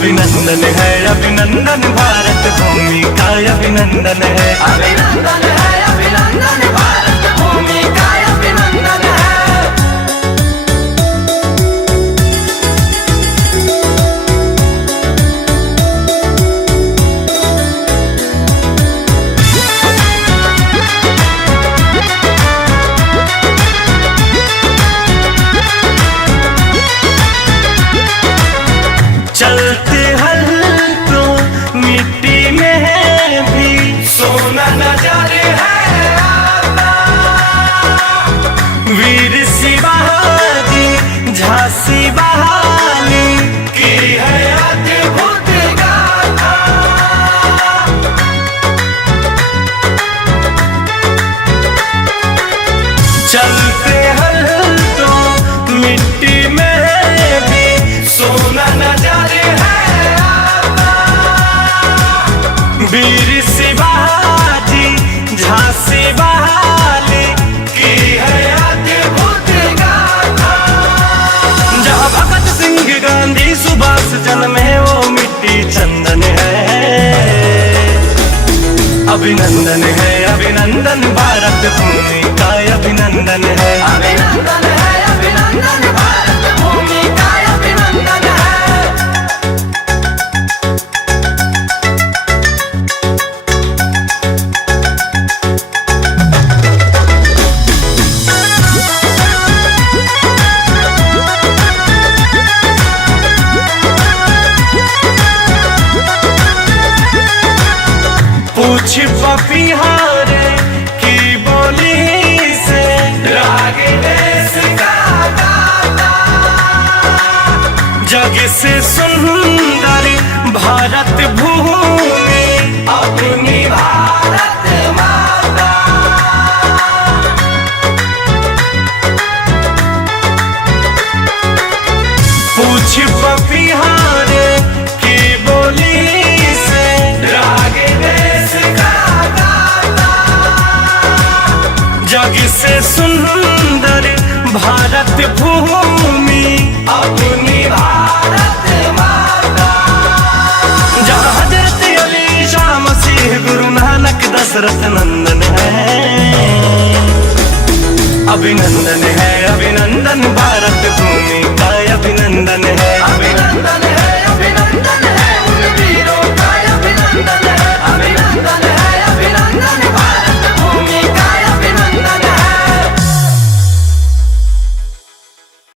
अभिनंदन है अभिनंदन, भारत भूमि का अभिनंदन है। अभिनंदन है अभिनंदन, भारत भूमि का अभिनंदन है। चलते हल तो मिट्टी में है भी सोना नजर है आता। वीर शिवाजी झांसी बहाली की है अद्भुत गाथा। चलते हल तो मिट्टी में भी सोना नजर है आता। वीर शिवाजी झांसी बहाली की है अद्भुत गाथा। जहाँ भगत सिंह गांधी सुभाष जन्मे वो मिट्टी चंदन है। अभिनंदन है अभिनंदन, भारत भूमि का अभिनंदन है। अभिनंदन है अभिनंदन, भारत भूमि का अभिनंदन है। पूछ पपिहारे की बोली से राग देश का गाता। जग से सुंदर भारत भूमि अपनी भारत माता। पूछ पपिहारे की बोली से राग देश का गाता। जग से सुंदर भारत भूमि अपनी भारत माता। जहाँ हजरत अली शाह मसीह गुरु नानक दशरथ नंदन है। अभिनंदन है अभिनंदन, भारत भूमि का अभिनंदन है।